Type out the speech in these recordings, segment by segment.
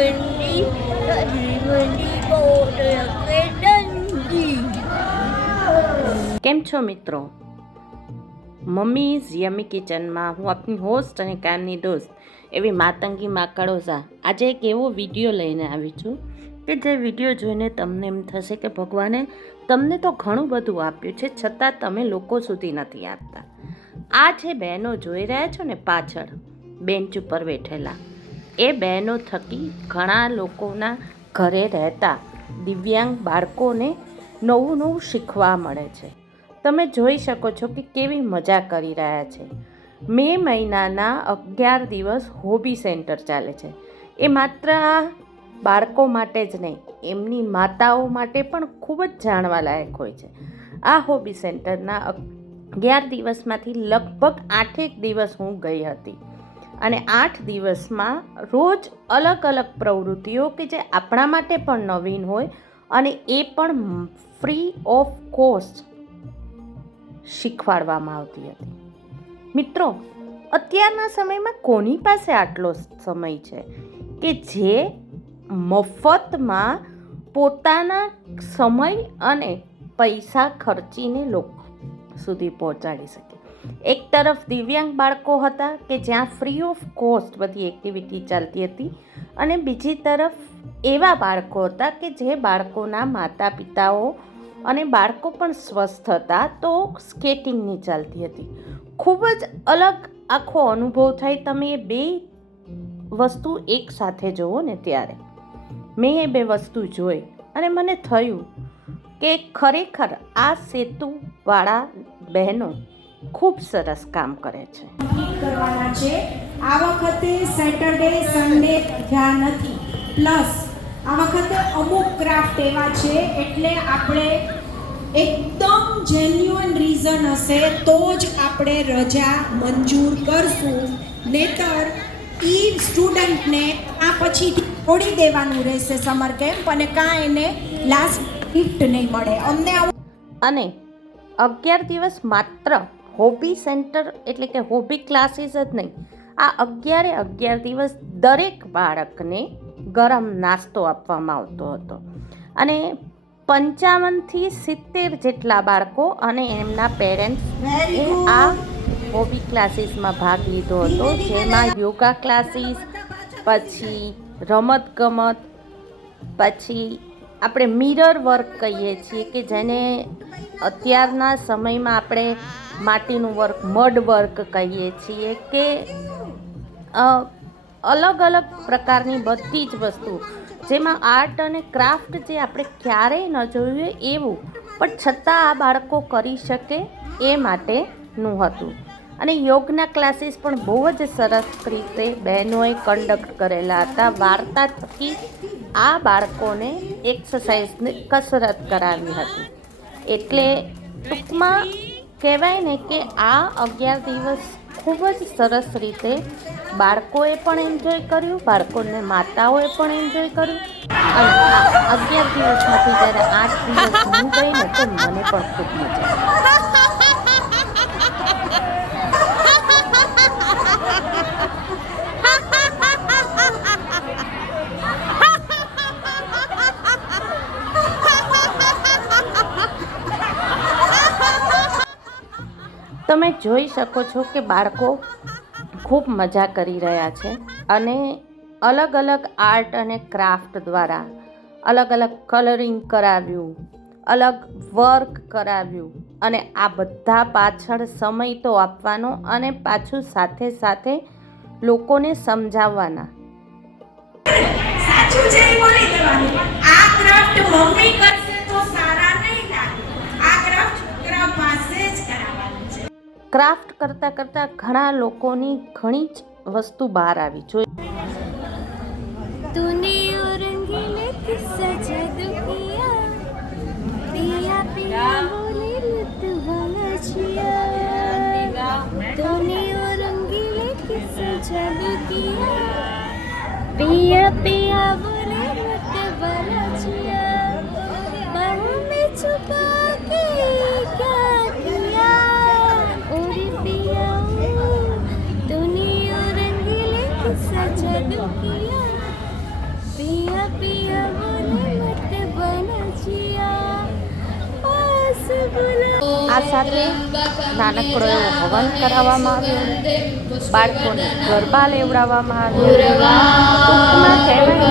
મંડી સજી મંડી બોલ કે ડંડી. કેમ છો મિત્રો? મમ્મીઝ યમી કિચનમાં હું આપની હોસ્ટ અને કામની દોસ્ત એવી માતંગી માકડોઝા આજે એક એવો વિડીયો લઈને આવી છું કે જે વિડીયો જોઈને તમને એમ થશે કે ભગવાને તમને તો ઘણું બધું આપ્યું છે, છતાં તમે લોકો સુધી નથી આપતા. આ જે બહેનો જોઈ રહ્યા છો ને પાછળ બેન્ચ ઉપર બેઠેલા, એ બહેનો થકી ઘણા લોકોના ઘરે રહેતા દિવ્યાંગ બાળકોને નવું નવું શીખવા મળે છે. તમે જોઈ શકો છો કે કેવી મજા કરી રહ્યા છે. મે મહિનાના 11 દિવસ હોબી સેન્ટર ચાલે છે. એ માત્ર આ બાળકો માટે જ નહીં, એમની માતાઓ માટે પણ ખૂબ જ જાણવા લાયક હોય છે. આ હોબી સેન્ટરના 11 દિવસમાંથી લગભગ 8 દિવસ હું ગઈ હતી અને 8 દિવસમાં રોજ અલગ અલગ પ્રવૃત્તિઓ કે જે આપણા માટે પણ નવીન હોય અને એ પણ ફ્રી ઓફ કોસ્ટ શીખવાડવામાં આવતી હતી. મિત્રો, અત્યારના સમયમાં કોની પાસે આટલો સમય છે કે જે મફતમાં પોતાના સમય અને પૈસા ખર્ચીને લોકો સુધી પહોંચાડી શકે? એક તરફ દિવ્યાંગ બાળકો હતા કે જ્યાં ફ્રી ઓફ કોસ્ટ બધી એક્ટિવિટી ચાલતી હતી અને બીજી તરફ એવા બાળકો હતા કે જે બાળકોના માતા પિતાઓ અને બાળકો પણ સ્વસ્થ હતા તો સ્કેટિંગની ચાલતી હતી. ખૂબ જ અલગ આખો અનુભવ થાય તમે એ બે વસ્તુ એક સાથે જુઓ ને ત્યારે. મેં એ બે વસ્તુ જોઈ અને મને થયું કે ખરેખર આ સેતુવાળા બહેનો ખૂબ સરસ કામ કરે છે. કરવાના છે આ વખતે સેટરડે સન્ડે રજા નથી, પ્લસ આ વખતે અમુક ક્રાફ્ટ એવા છે એટલે આપણે એકદમ જેન્યુઅન રીઝન હશે તો જ આપણે રજા મંજૂર કરશું, નહીતર ઈ સ્ટુડન્ટને આ પછીથી છોડી દેવાનું રહેશે સમર કેમ્પ અને કાં એને લાસ્ટ ગિફ્ટ નહીં મળે. અમને અને 11 દિવસ માત્ર હોબી સેન્ટર એટલે કે હોબી ક્લાસીસ જ નહીં, આ 11 દિવસ દરેક બાળકને ગરમ નાસ્તો આપવામાં આવતો હતો અને 55 થી 70 જેટલા બાળકો અને એમના પેરેન્ટ્સ આ હોબી ક્લાસીસમાં ભાગ લીધો હતો, જેમાં યોગા ક્લાસીસ, પછી રમતગમત, પછી આપણે મિરર વર્ક કહીએ છીએ કે જેને અત્યારના સમયમાં આપણે માટીનું વર્ક, મડ વર્ક કહીએ છીએ કે અલગ અલગ પ્રકારની બધી જ વસ્તુ જેમાં આર્ટ અને ક્રાફ્ટ જે આપણે ક્યારેય ન જોયું એવું પણ છતાં આ બાળકો કરી શકે એ માટેનું હતું. અને યોગના ક્લાસીસ પણ બહુ જ સરસ રીતે બહેનોએ કન્ડક્ટ કરેલા હતા. વાર્તા થકી આ બાળકોને એક્સરસાઇઝને કસરત કરાવી હતી. એટલે ટૂંકમાં કહેવાય ને કે આ 11 દિવસ ખૂબ જ સરસ રીતે બાળકોએ પણ એન્જોય કર્યું, બાળકોને માતાઓએ પણ એન્જોય કર્યું. અને આ 11 દિવસમાંથી જ્યારે 8 દિવસ હું ગઈ ને તો મને પણ ખૂબ મજા આવી. તમે જોઈ શકો છો કે બાળકો ખૂબ મજા કરી રહ્યા છે અને અલગ અલગ આર્ટ અને ક્રાફ્ટ દ્વારા અલગ અલગ કલરિંગ કરાવ્યું, અલગ વર્ક કરાવ્યું અને આ બધા પાછળ સમય તો આપવાનો અને પાછું સાથે સાથે લોકોને સમજાવવાના. સાચું છે એ બોલી દેવાનું. આ ક્રાફ્ટ મમ્મી કરશે તો સારા નહીં લાગે. આ ક્રાફ્ટ છોકરા પાસે જ કરાવવાનું છે. ક્રાફ્ટ કરતાં કરતાં ઘણા લોકોની ઘણી જ વસ્તુ બહાર આવી જોઈ. तूने रंगीले किस्सा जादू किया, पिया पिया बोले लत वाला छिया. तूने रंगीले किस्सा जादू किया, पिया पिया बोले लत वाला छिया. बाहों में छुपा के क्या किया, ओरे पिया तूने रंगीले किस्सा जादू किया. पिया बोले मत बनजिया पास बुला આ સાથે નાનકડો એવો હવન કરાવવામાં આવ્યો, બાળકોને ગરબા લેવડાવવામાં આવ્યો. ટૂંકમાં કહેવાય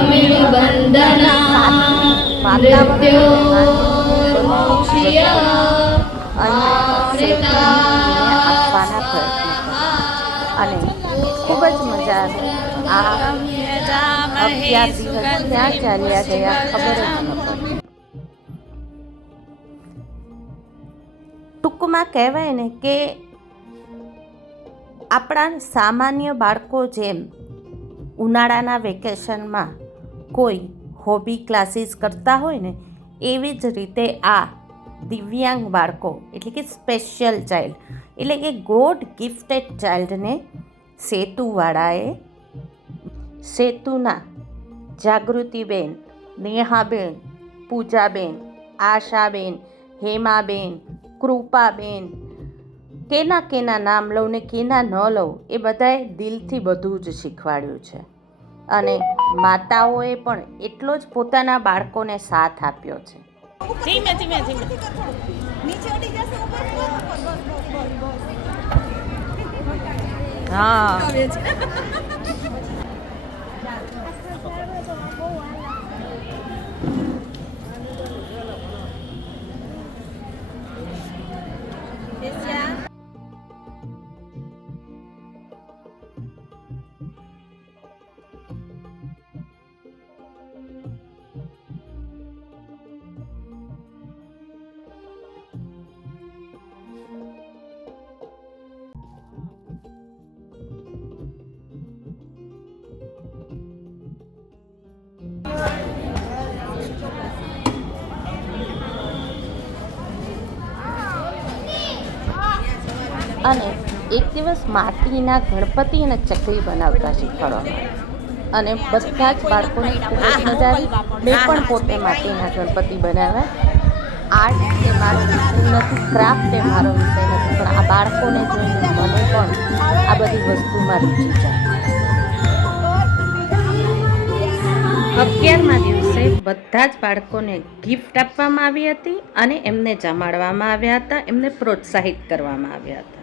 આપવાના પ્રયત્ન કર્યા અને ખૂબ જ મજા આવી. આ 11 દિવસ ક્યાં ચાલ્યા ગયા ખબર જ ન પડી. ટૂંકમાં કહેવાય ને કે આપણા સામાન્ય બાળકો જેમ ઉનાળાના વેકેશનમાં કોઈ હોબી ક્લાસીસ કરતા હોય ને એવી જ રીતે આ દિવ્યાંગ બાળકો એટલે કે સ્પેશિયલ ચાઇલ્ડ એટલે કે ગોડ ગિફ્ટેડ ચાઇલ્ડને સેતુવાળાએ સેતુના જાગૃતિબેન, નેહાબેન, પૂજાબેન, આશાબેન, હેમાબેન, કૃપાબેન, કેના નામ લઉં ને કેના ન લઉં એ બધાએ દિલથી બધું જ શીખવાડ્યું છે અને માતાઓએ પણ એટલો જ પોતાના બાળકોને સાથ આપ્યો છે. ધીમે ધીમે ધીમે હા અને એક દિવસ માટીના ગણપતિ અને ચકલી બનાવતા શીખવાડવામાં અને બધા જ બાળકોને ખૂબ જ મજા આવી. મેં પણ પોતે માટીના ગણપતિ બનાવ્યા. આર્ટ એ મારો વિષય નથી, ક્રાફ્ટ એ મારો વિષય નથી, પણ આ બાળકોને જોઈને મને પણ આ બધી વસ્તુમાં રુચિ છે. 11મા દિવસે બધા જ બાળકોને ગિફ્ટ આપવામાં આવી હતી અને એમને જમાડવામાં આવ્યા હતા, એમને પ્રોત્સાહિત કરવામાં આવ્યા હતા.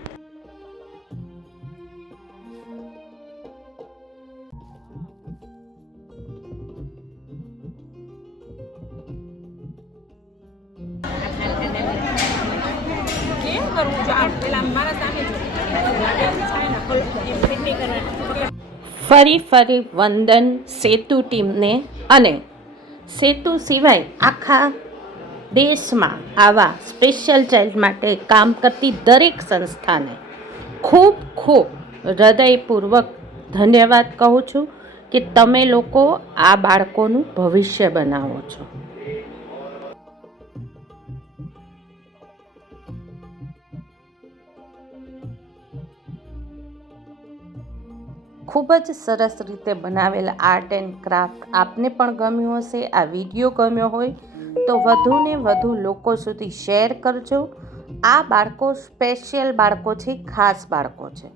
ફરી વંદન સેતુ ટીમને અને સેતુ સિવાય આખા દેશમાં આવા સ્પેશિયલ ચાઇલ્ડ માટે કામ કરતી દરેક સંસ્થાને ખૂબ ખૂબ હૃદયપૂર્વક ધન્યવાદ કહું છું કે તમે લોકો આ બાળકોનું ભવિષ્ય બનાવો છો. ખૂબ જ સરસ રીતે બનાવેલ આર્ટ એન્ડ ક્રાફ્ટ આપને પણ ગમ્યું હશે. આ વિડીયો ગમ્યો હોય તો વધુને વધુ લોકો સુધી શેર કરજો. આ બાળકો સ્પેશિયલ બાળકો છે, ખાસ બાળકો છે.